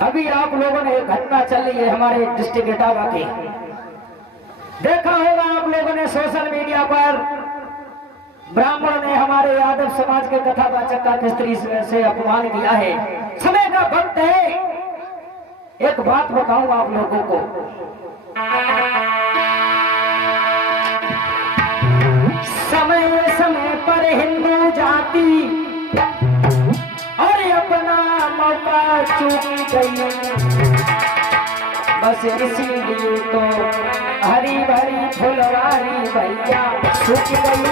अभी आप लोगों ने एक घटना चल रही है हमारे डिस्ट्रिक्ट इटावा की, देखा होगा आप लोगों ने सोशल मीडिया पर। ब्राह्मण ने हमारे यादव समाज के कथावाचक का किस तरीके से अपमान किया है। समय का वक्त है, एक बात बताऊं आप लोगों को। समय समय पर हिंदू जाति और अपना मौका चूक गई, बस इसीलिए तो हरी भरी फुलवारी भैया सूख गई।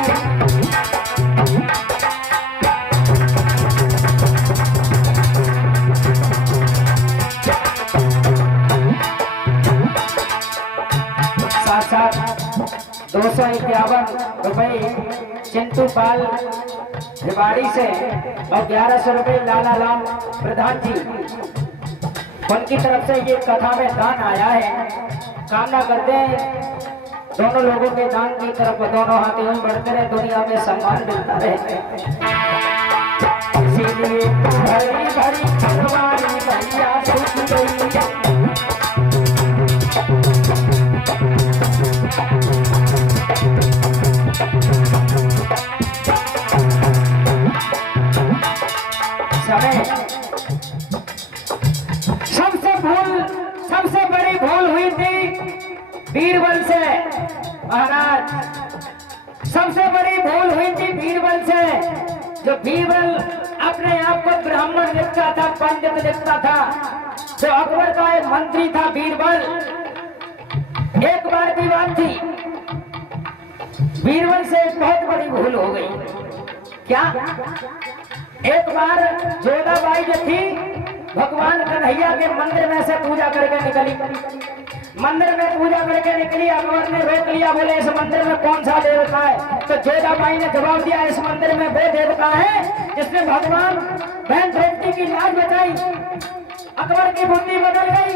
साथ 251 रुपए चिंटू पाल भिवाड़ी से और 1100 रुपए लाला राम प्रधान जी, उनकी तरफ से ये कथा में दान आया है। कामना करते हैं दोनों लोगों के दान की तरफ दोनों हाथ यूं बढ़ते रहे, दुनिया में सम्मान मिलता रहे। इसीलिए भरी भरी फुलवारी भैया सूख गई। सबसे बड़ी भूल हुई थी बीरबल से महाराज, सबसे बड़ी भूल हुई थी बीरबल से। जो बीरबल अपने आप को ब्राह्मण लिखता था, पंडित लिखता था, जो अकबर का एक मंत्री था बीरबल। एक बार की बात थी, बीरबल से एक बहुत बड़ी भूल हो गई। क्या? एक बार जोधाबाई जो थी भगवान कन्हैया के मंदिर में से पूजा करके निकली, मंदिर में पूजा करके निकली। अकबर ने रोक लिया, बोले इस मंदिर में कौन सा देवता है? तो जोधाबाई ने जवाब दिया, इस मंदिर में वो देवता है जिसने भगवान बहन द्रौपदी की लाज बचाई। अकबर की बुद्धि बदल गई।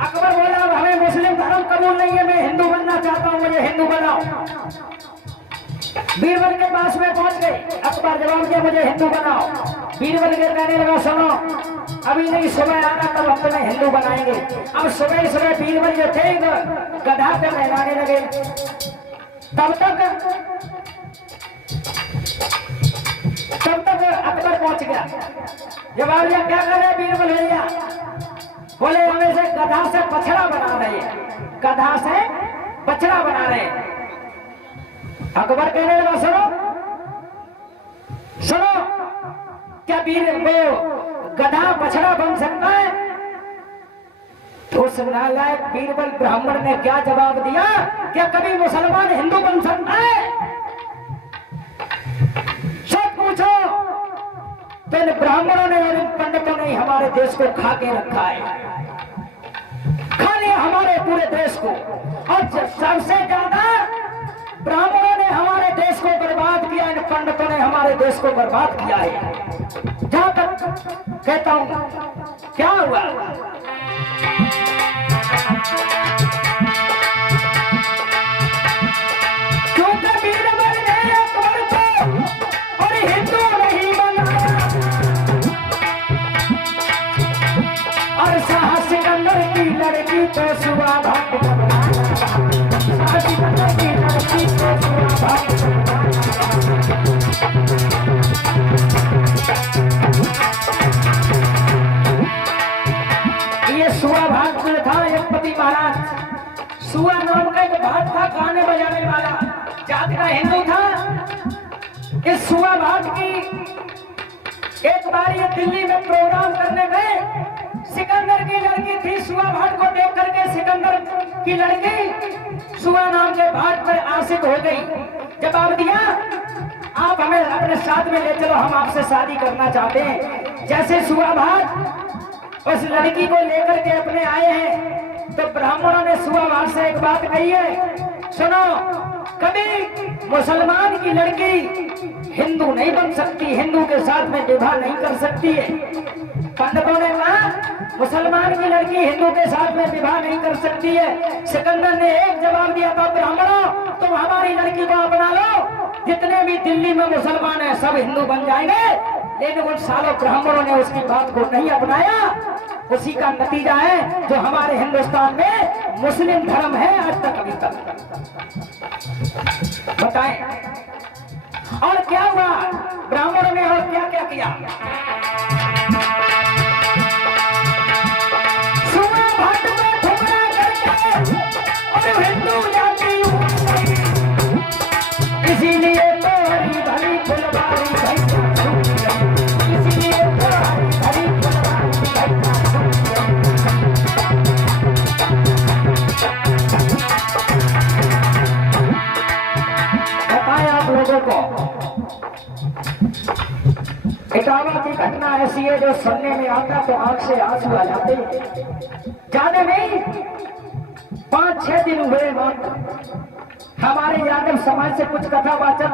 अकबर बोला, अब हमें मुस्लिम धर्म कबूल नहीं है, मैं हिंदू बनना चाहता हूँ, मुझे हिंदू बनाओ। बीरबल के पास में पहुंच गए। अकबर जवाब दिया, मुझे हिंदू बनाओ। बीरबल के कहने लगा, सुनो अभी नहीं, सुबह आना तब हम तुम्हें हिंदू बनाएंगे। अब सुबह सुबह बीरबल जो थे गधा पे नहलाने लगे। तब तक अकबर पहुंच गया। जवाब दिया, क्या कर रहे बीरबल भैया? बोले, हमें से गधा से बछड़ा बना रहे, गधा से बछड़ा बना रहे। अकबर कहने लगा, सुनो क्या वो गधा बछड़ा बन सकता है? तो उस नालायक बीरबल ब्राह्मण ने क्या जवाब दिया, क्या कभी मुसलमान हिंदू बन सकता है? सब पूछो तो इन ब्राह्मणों ने और इन पंडितों ने हमारे देश को खा के रखा है, खा लिया हमारे पूरे देश को। और सबसे ज्यादा ब्राह्मणों ने हमारे देश को बर्बाद किया, इन पंडितों ने हमारे देश को बर्बाद किया है। जहां तक कहता हूं, क्या हुआ? क्योंकि बीरबल ने अकबर को और हिंदू नहीं बनाया, और शाह सिकंदर की लड़की तो सुबह भाग शाह सिकंदर की लड़की तो सुबह भाग। सुआ भाग में था एक पति महाराज, सुआ नाम का एक भाग था, गाने बजाने वाला, जात का हिंदू था। इस सुआ भाग की एक बार ये दिल्ली में प्रोग्राम करने गए। सिकंदर की लड़की थी, सुआ भाग को देख करके सिकंदर की लड़की सुआ नाम के भाग पर आशिक हो गई। जवाब दिया, आप हमें अपने साथ में ले चलो, हम आपसे शादी करना चाहते हैं। जैसे सुआ भाग उस लड़की को लेकर के अपने आए हैं, तो ब्राह्मणों ने सुआ भाग से एक बात कही है, सुनो कभी मुसलमान की लड़की हिंदू नहीं बन सकती, हिंदू के साथ में विवाह नहीं कर सकती है। पंडितों ने कहा मुसलमान की लड़की हिंदू के साथ में विवाह नहीं कर सकती है। सिकंदर ने एक जवाब दिया था, ब्राह्मणों तुम हमारी लड़की को अपना लो, जितने भी दिल्ली में मुसलमान हैं सब हिंदू बन जाएंगे। लेकिन उन सालों ब्राह्मणों ने उसकी बात को नहीं अपनाया। उसी का नतीजा है जो हमारे हिंदुस्तान में मुस्लिम धर्म है आज तक अभी तक। बताएं और क्या हुआ ब्राह्मणों ने और क्या क्या किया। सुबह भट्ट में ठुकरा करके और हिंदू जाति इसीलिए तो हरी भरी फुलवारी भैया, इसीलिए तो हरी भरी फुलवारी भैया। बताएं आप लोगों को इटावा की घटना ऐसी है जो सुनने में आता तो आंख से आंसू आ जाते। ज्यादा नहीं 5-6 दिन हुए मात्र हमारे यादव समाज से कुछ कथावाचक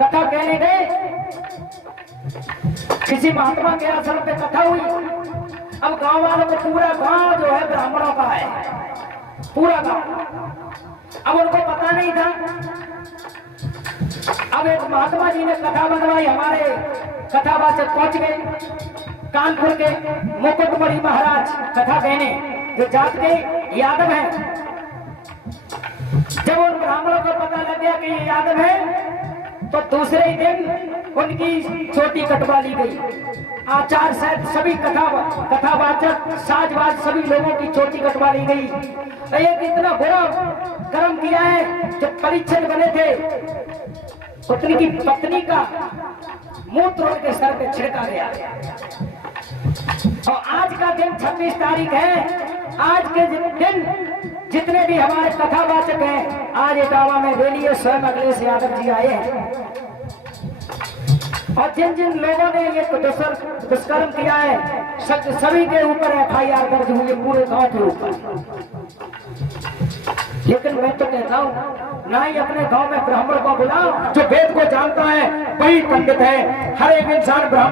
कथा कहने गए। किसी महात्मा के आश्रम पे कथा हुई। अब गांव वालों को पूरा गांव जो है ब्राह्मणों का है, पूरा गांव। अब उनको पता नहीं था। अब एक महात्मा जी ने कथा बनवाई, हमारे कथावाचक पहुंच गए कानपुर के मुकुटमणि महाराज कथा कहने, जो जात के यादव हैं। जब उन ब्राह्मणों को पता लग गया कि ये यादव है तो दूसरे ही दिन उनकी चोटी कटवा ली गई। आचार सहित सभी कथावाचक साजवाज सभी लोगों की चोटी कटवा ली गई। एक इतना बुरा कर्म किया है, जब परीक्षण बने थे पुत्री की पत्नी का मूत्र उनके सर पे छिड़का गया। और आज का दिन 26 तारीख है। आज के दिन जितने भी हमारे कथावाचक हैं आज इटावा में रेलिए स्वयं अखिलेश यादव जी आए हैं। और जिन जिन लोगों ने ये दुष्कर्म किया है सभी के ऊपर FIR दर्ज हुई, पूरे गांव के ऊपर। लेकिन मैं तो कहता हूँ ना ही अपने गांव में ब्राह्मण को बुलाओ, जो वेद को जानता है वही पंडित है। हर एक इंसान ब्राह्मण